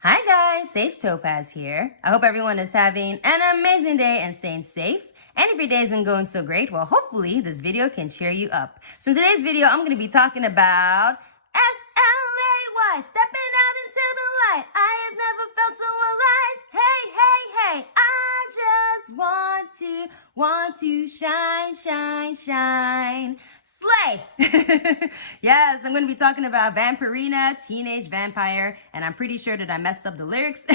Hi guys, Sage Topaz here. I hope everyone is having an amazing day and staying safe. And if your day isn't going so great, well, hopefully this video can cheer you up. So in today's video, I'm going to be talking about SLAY, stepping out into the light. I have never felt so alive. Hey, hey, hey, I just want to shine, shine, shine. Slay! Yes, I'm going to be talking about Vampirina, Teenage Vampire, and I'm pretty sure that I messed up the lyrics.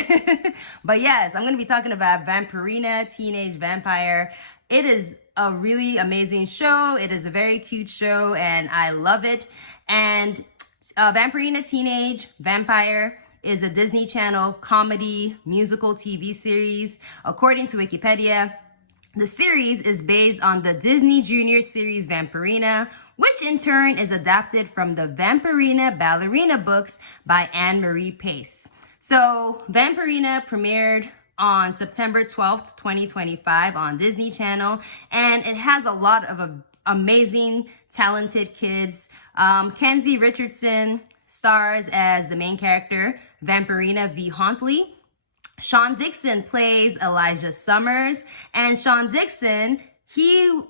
But yes, I'm going to be talking about Vampirina, Teenage Vampire. It is a really amazing show. It is a very cute show, and I love it. And Vampirina, Teenage Vampire is a Disney Channel comedy musical TV series. According to Wikipedia, the series is based on the Disney Junior series Vampirina, which in turn is adapted from the Vampirina Ballerina books by Anne Marie Pace. So Vampirina premiered on September 12th, 2025 on Disney Channel, and it has a lot of amazing, talented kids. Kenzie Richardson stars as the main character, Vampirina V. Hauntley. Sean Dixon plays Elijah Summers, and Sean Dixon, he's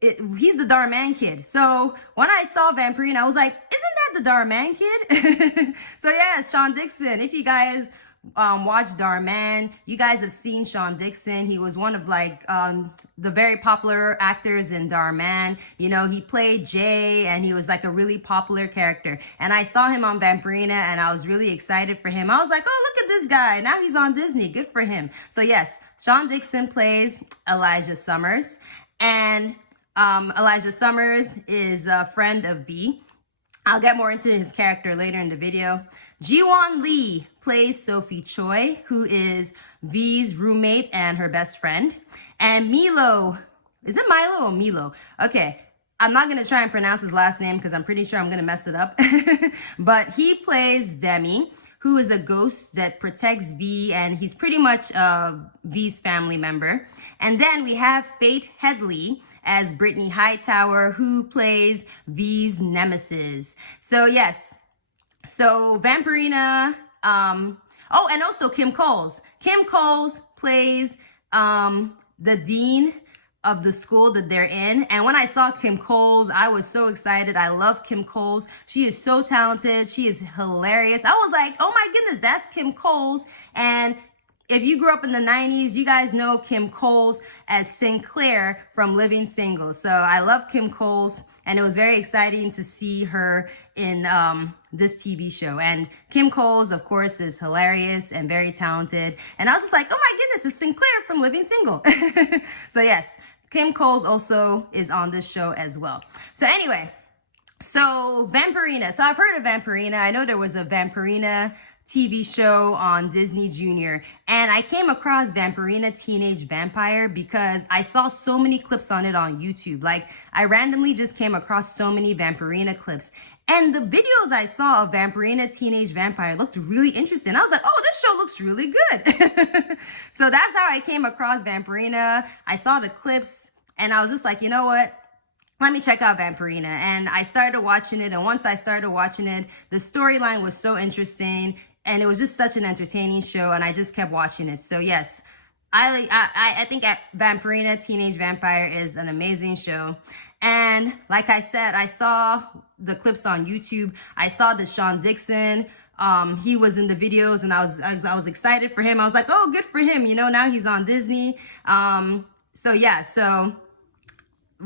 the Darman kid. So when I saw Vampirina, I was like, isn't that the Darman kid? So yes, Sean Dixon. If you guys watch Darman, you guys have seen Sean Dixon. He was one of the very popular actors in Darman. You know, he played Jay, and he was like a really popular character. And I saw him on Vampirina, and I was really excited for him. I was like, oh, look at this guy. Now he's on Disney. Good for him. So yes, Sean Dixon plays Elijah Summers, and Elijah Summers is a friend of V. I'll get more into his character later in the video. Ji-won Lee plays Sophie Choi, who is V's roommate and her best friend. And Milo, is it Milo or Milo? Okay, I'm not going to try and pronounce his last name because I'm pretty sure I'm going to mess it up. But he plays Demi, who is a ghost that protects V, and he's pretty much V's family member. And then we have Faith Headley as Brittany Hightower, who plays V's nemesis. So yes, so Vampirina, oh, and also Kim Coles. Kim Coles plays the dean of the school that they're in. And when I saw Kim Coles, I was so excited. I love Kim Coles. She is so talented. She is hilarious. I was like, oh my goodness, that's Kim Coles. And if you grew up in the 90s, you guys know Kim Coles as Sinclair from Living Single. So I love Kim Coles, and it was very exciting to see her in this TV show. And Kim Coles, of course, is hilarious and very talented. And I was just like, oh my goodness, it's Sinclair from Living Single. So yes, Kim Coles also is on this show as well. So anyway, so Vampirina. So I've heard of Vampirina. I know there was a Vampirina TV show on Disney Junior, and I came across Vampirina Teenage Vampire because I saw so many clips on it on YouTube. Like, I randomly just came across so many Vampirina clips, and the videos I saw of Vampirina Teenage Vampire looked really interesting. I was like, oh, this show looks really good. So that's how I came across Vampirina. I saw the clips, and I was just like, you know what? Let me check out Vampirina. And I started watching it. And once I started watching it, the storyline was so interesting. And it was just such an entertaining show. And I just kept watching it. So yes, I think Vampirina Teenage Vampire is an amazing show. And like I said, I saw the clips on YouTube. I saw the Sean Dixon. He was in the videos, and I was excited for him. I was like, oh, good for him. You know, now he's on Disney. So yeah, so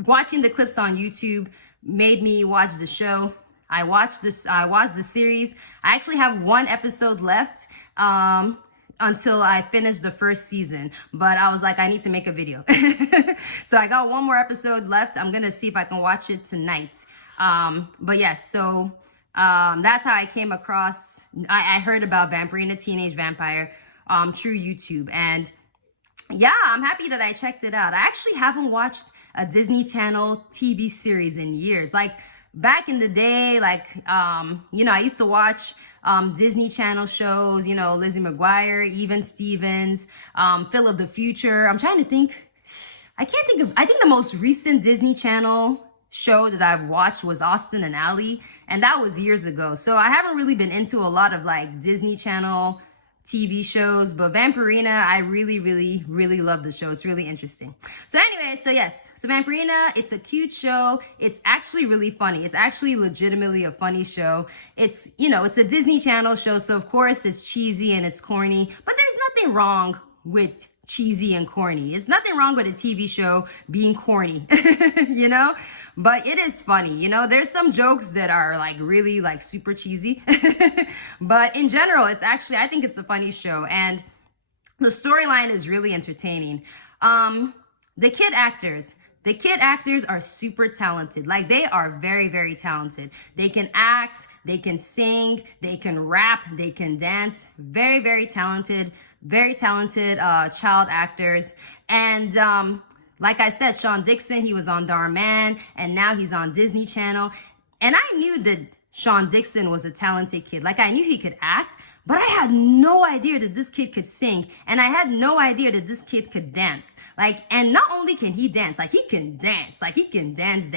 watching the clips on YouTube made me watch the show. I watched the series. I actually have one episode left until I finish the first season, but I was like, I need to make a video. So I got one more episode left. I'm gonna see if I can watch it tonight. But yes, so that's how I came across, I heard about Vampirina Teenage Vampire through YouTube. And yeah, I'm happy that I checked it out. I actually haven't watched a Disney Channel TV series in years. Like, back in the day, like, you know, I used to watch Disney Channel shows, you know, Lizzie McGuire, Even Stevens, Phil of the Future. I'm trying to think. I think the most recent Disney Channel show that I've watched was Austin and Ally, and that was years ago. So I haven't really been into a lot of like Disney Channel TV shows, but Vampirina, I really, really, really love the show. It's really interesting. So anyway, so yes, so Vampirina, it's a cute show. It's actually really funny. It's actually legitimately a funny show. It's, you know, it's a Disney Channel show, so of course it's cheesy and it's corny, but there's nothing wrong with cheesy and corny. It's nothing wrong with a TV show being corny, you know, but it is funny. You know, there's some jokes that are like really like super cheesy, but in general, it's actually, I think it's a funny show, and the storyline is really entertaining. The kid actors are super talented. Like, they are very, very talented. They can act, they can sing, they can rap, they can dance. Very, very talented child actors. And like I said, Sean Dixon, he was on Dhar Mann, and now he's on Disney Channel. And I knew that Sean Dixon was a talented kid. Like, I knew he could act, but I had no idea that this kid could sing, and I had no idea that this kid could dance. Like, and not only can he dance, like, he can dance. Like, he can dance.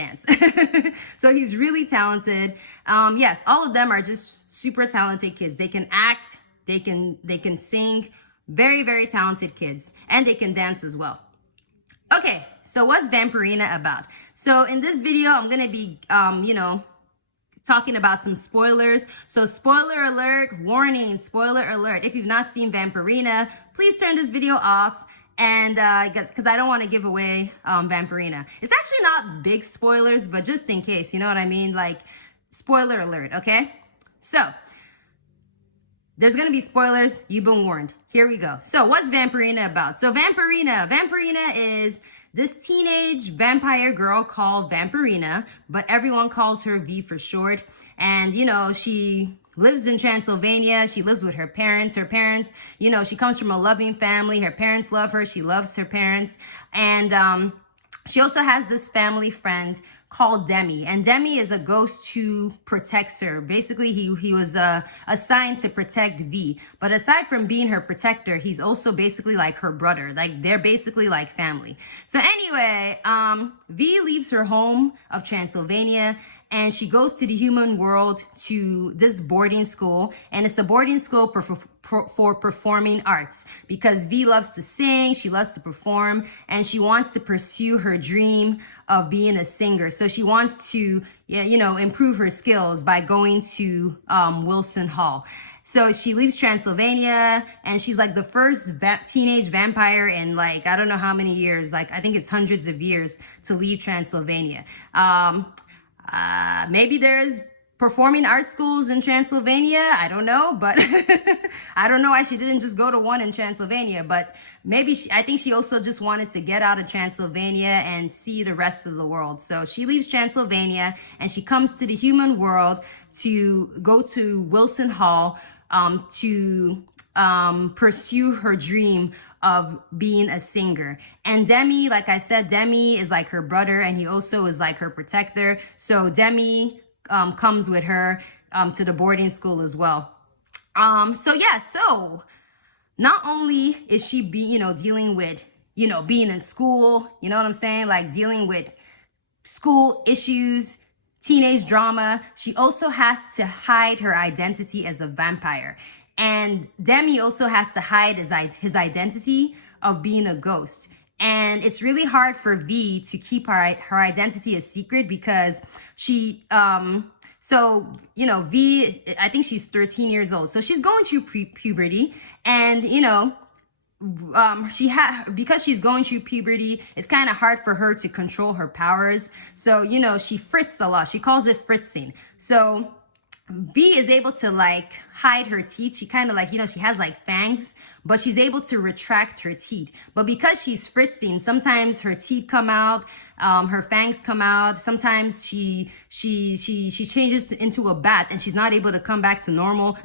So he's really talented. Yes, all of them are just super talented kids. They can act, they can sing. Very, very talented kids, and they can dance as well. Okay, so what's Vampirina about? So in this video, I'm gonna be, you know, talking about some spoilers. So spoiler alert, warning, spoiler alert. If you've not seen Vampirina, please turn this video off, and because I don't want to give away Vampirina. It's actually not big spoilers, but just in case, you know what I mean? Like, spoiler alert, okay? So there's going to be spoilers. You've been warned. Here we go. So what's Vampirina about? So Vampirina is this teenage vampire girl called Vampirina, but everyone calls her V for short. And, you know, she lives in Transylvania. She lives with her parents. Her parents, you know, she comes from a loving family. Her parents love her. She loves her parents. And she also has this family friend called Demi, and Demi is a ghost who protects her. Basically, he was assigned to protect V, but aside from being her protector, he's also basically like her brother. Like, they're basically like family. So anyway, V leaves her home of Transylvania, and she goes to the human world, to this boarding school, and it's a boarding school for performing arts, because V loves to sing, she loves to perform, and she wants to pursue her dream of being a singer. So she wants to, you know, improve her skills by going to Wilson Hall. So she leaves Transylvania, and she's like the first teenage vampire in, like, I don't know how many years, like I think it's hundreds of years, to leave Transylvania. Maybe there's performing arts schools in Transylvania. I don't know, but I don't know why she didn't just go to one in Transylvania, but maybe I think she also just wanted to get out of Transylvania and see the rest of the world. So she leaves Transylvania and she comes to the human world to go to Wilson Hall to pursue her dream of being a singer. And Demi, like I said, Demi is like her brother, and he also is like her protector. So Demi comes with her to the boarding school as well. So not only is she dealing with, being in school, you know what I'm saying? Like, dealing with school issues, teenage drama, she also has to hide her identity as a vampire. And Demi also has to hide his identity of being a ghost. And it's really hard for V to keep her identity a secret, because she, V, I think she's 13 years old. So she's going through puberty, and, because she's going through puberty, it's kind of hard for her to control her powers. So, she fritzed a lot. She calls it fritzing. So V is able to hide her teeth. She kind of she has fangs, but she's able to retract her teeth. But because she's fritzing, sometimes her teeth come out, her fangs come out. Sometimes she changes into a bat and she's not able to come back to normal.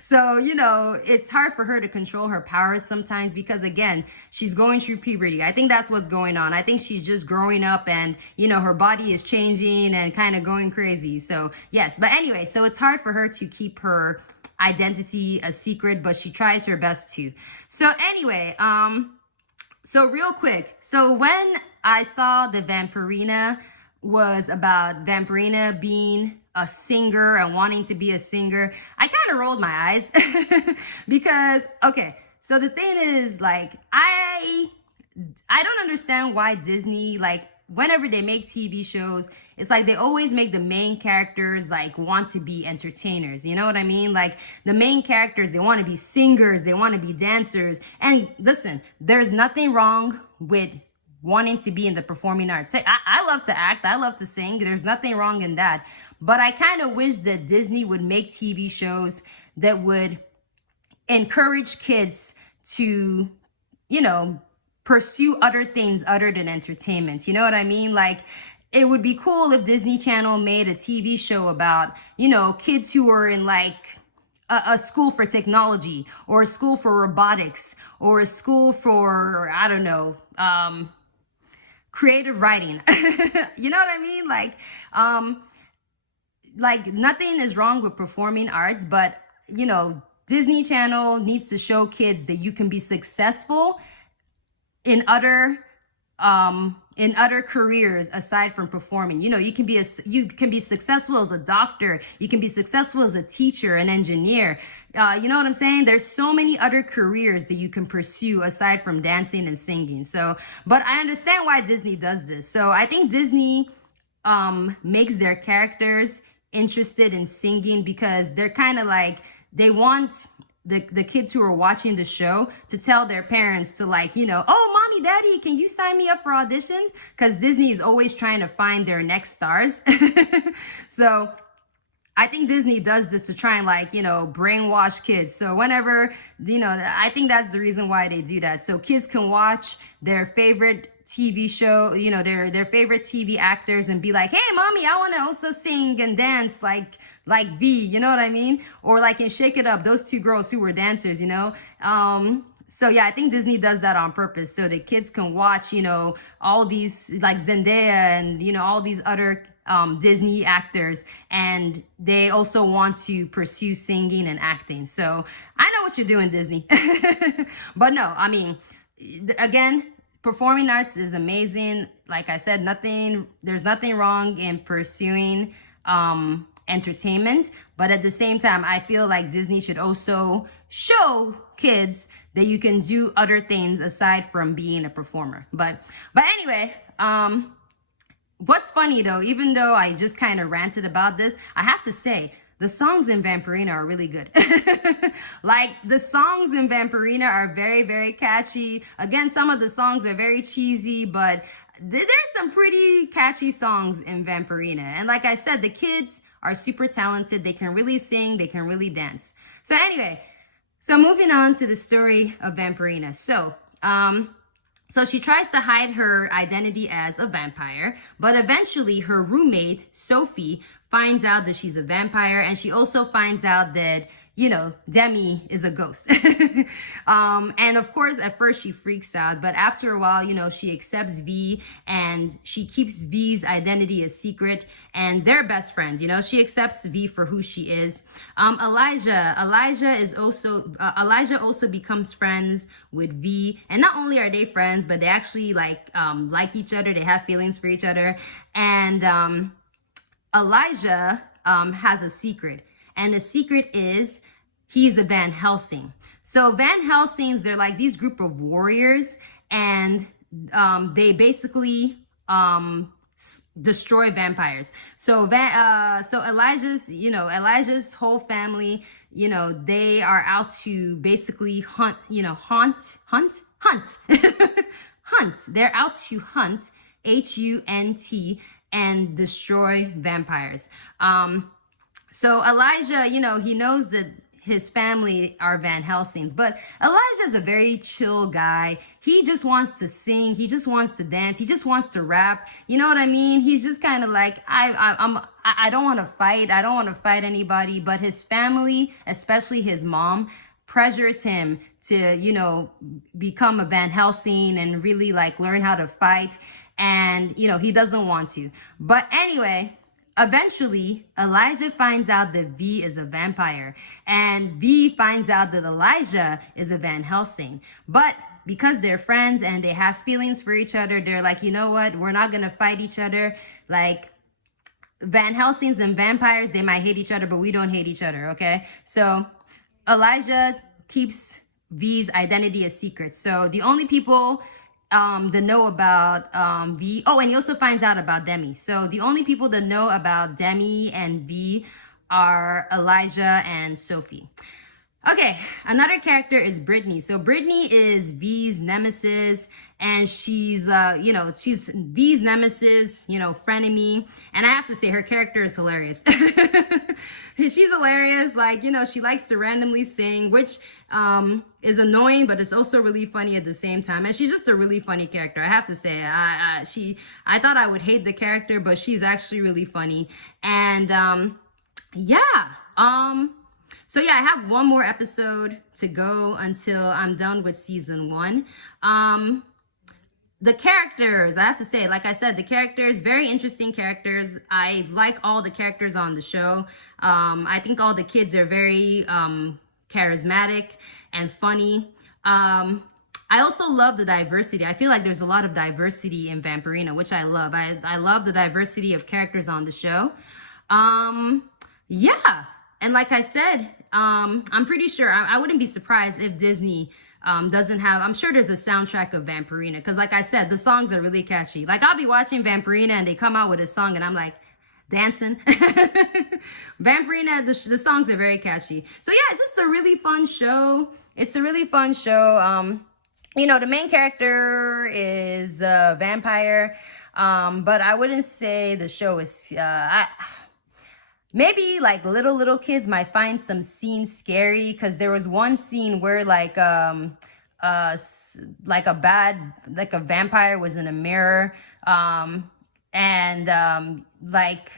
So, it's hard for her to control her powers sometimes, because again, she's going through puberty. I think that's what's going on. I think she's just growing up, and, her body is changing and kind of going crazy. So yes, but anyway, so it's hard for her to keep her identity a secret, but she tries her best to. So anyway, so real quick. So when I saw the Vampirina was about Vampirina being a singer and wanting to be a singer, I kind of rolled my eyes because, okay, so the thing is, like, I don't understand why Disney, like, whenever they make TV shows, it's like they always make the main characters like want to be entertainers. You know what I mean? Like the main characters, they want to be singers, they want to be dancers. And listen, there's nothing wrong with wanting to be in the performing arts. Hey, I love to act, I love to sing. There's nothing wrong in that. But I kind of wish that Disney would make TV shows that would encourage kids to, you know, pursue other things other than entertainment. You know what I mean? Like, it would be cool if Disney Channel made a TV show about, you know, kids who are in like a school for technology or a school for robotics or a school for, I don't know, creative writing. You know what I mean? Like nothing is wrong with performing arts, but you know, Disney Channel needs to show kids that you can be successful in other careers aside from performing. You know, you can be successful as a doctor, you can be successful as a teacher, an engineer. You know what I'm saying? There's so many other careers that you can pursue aside from dancing and singing. So, but I understand why Disney does this. So I think Disney makes their characters interested in singing because they're kind of like, they want the kids who are watching the show to tell their parents to, like, you know, oh, mommy, daddy, can you sign me up for auditions? Because Disney is always trying to find their next stars. So I think Disney does this to try and, like, you know, brainwash kids. So whenever, you know, I think that's the reason why they do that. So kids can watch their favorite TV show, you know, their favorite TV actors and be like, hey, mommy, I want to also sing and dance like V, you know what I mean? Or like in Shake It Up, those two girls who were dancers, you know? So yeah, I think Disney does that on purpose so that kids can watch, you know, all these like Zendaya and, you know, all these other Disney actors, and they also want to pursue singing and acting. So I know what you're doing, Disney. But no, I mean, again, performing arts is amazing. Like I said, there's nothing wrong in pursuing entertainment, but at the same time, I feel like Disney should also show kids that you can do other things aside from being a performer. But anyway, what's funny though, even though I just kind of ranted about this, I have to say the songs in Vampirina are really good. Like the songs in Vampirina are very, very catchy. Again, some of the songs are very cheesy, but there's some pretty catchy songs in Vampirina. And like I said, the kids are super talented. They can really sing, they can really dance. So anyway, so moving on to the story of Vampirina. So she tries to hide her identity as a vampire, but eventually her roommate, Sophie, finds out that she's a vampire, and she also finds out that, you know, Demi is a ghost. And of course, at first she freaks out, but after a while, you know, she accepts V and she keeps V's identity a secret, and they're best friends. You know, she accepts V for who she is. Elijah also becomes friends with V, and not only are they friends, but they actually like each other. They have feelings for each other, and Elijah has a secret. And the secret is he's a Van Helsing. So Van Helsings, they're like these group of warriors, and they basically destroy vampires. So Elijah's whole family, you know, they are out to basically hunt. They're out to hunt, HUNT, and destroy vampires. So Elijah, you know, he knows that his family are Van Helsings, but Elijah's a very chill guy. He just wants to sing. He just wants to dance. He just wants to rap. You know what I mean? He's just kind of like, I don't want to fight. I don't want to fight anybody, but his family, especially his mom, pressures him to, you know, become a Van Helsing and really like learn how to fight. And, you know, he doesn't want to. But anyway, eventually, Elijah finds out that V is a vampire, and V finds out that Elijah is a Van Helsing. But because they're friends and they have feelings for each other, they're like, you know what? We're not going to fight each other. Like, Van Helsings and vampires, they might hate each other, but we don't hate each other, okay? So Elijah keeps V's identity a secret. So the only people that know about V, oh, and he also finds out about Demi. So the only people that know about Demi and V are Elijah and Sophie. Okay, another character is Brittany. So Brittany is V's nemesis, and she's she's V's nemesis, frenemy. And I have to say, her character is hilarious. She's hilarious. Like, she likes to randomly sing, which is annoying, but it's also really funny at the same time. And she's just a really funny character. I have to say, I thought I would hate the character, but she's actually really funny. And so yeah, I have one more episode to go until I'm done with season 1. The characters, I have to say, like I said, the characters, very interesting characters. I like all the characters on the show. I think all the kids are very charismatic and funny. I also love the diversity. I feel like there's a lot of diversity in Vampirina, which I love. I love the diversity of characters on the show. Yeah. And like I said, I'm pretty sure, I wouldn't be surprised if Disney doesn't have, I'm sure there's a soundtrack of Vampirina. Because like I said, the songs are really catchy. Like I'll be watching Vampirina and they come out with a song and I'm like, dancing. Vampirina, the songs are very catchy. So yeah, it's just a really fun show. It's a really fun show. The main character is a vampire. But I wouldn't say the show is, maybe like little kids might find some scenes scary, because there was one scene where like a vampire was in a mirror, and like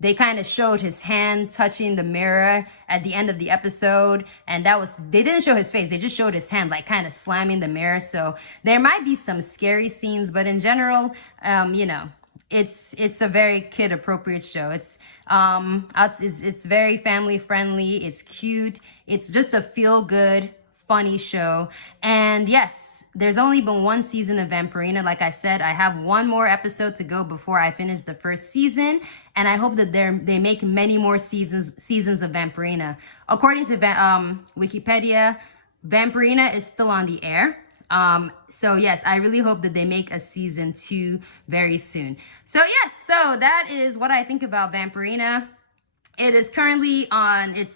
they kind of showed his hand touching the mirror at the end of the episode, and they didn't show his face, they just showed his hand like kind of slamming the mirror. So there might be some scary scenes, but in general, it's a very kid appropriate show. It's very family friendly. It's cute. It's just a feel good, funny show. And yes, there's only been one season of Vampirina. Like I said, I have one more episode to go before I finish the first season, and I hope that they make many more seasons of Vampirina. According to Wikipedia, Vampirina is still on the air. So yes, I really hope that they make a season 2 very soon. So yes, so that is what I think about Vampirina. It is currently it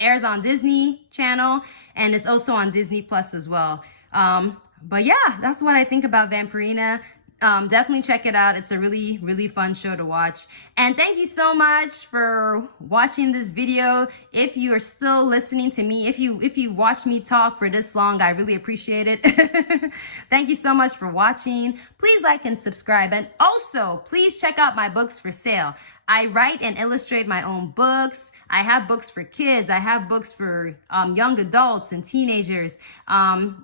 airs on Disney Channel, and it's also on Disney Plus as well. But yeah, that's what I think about Vampirina. Definitely check it out. It's a really, really fun show to watch. And thank you so much for watching this video. If you are still listening to me, if you watch me talk for this long, I really appreciate it. Thank you so much for watching. Please like and subscribe. And also, please check out my books for sale. I write and illustrate my own books. I have books for kids. I have books for young adults and teenagers.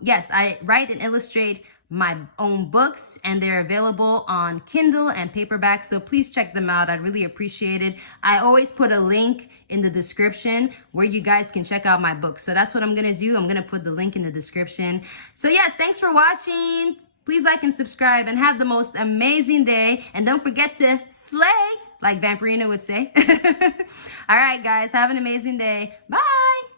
Yes, I write and illustrate my own books, and they're available on Kindle and paperback, so please check them out. I'd really appreciate it. I always put a link in the description where you guys can check out my books. So that's what I'm gonna do. I'm gonna put the link in the description. So yes, thanks for watching. Please like and subscribe, and have the most amazing day. And don't forget to slay, like Vampirina would say. All right, guys, have an amazing day. Bye.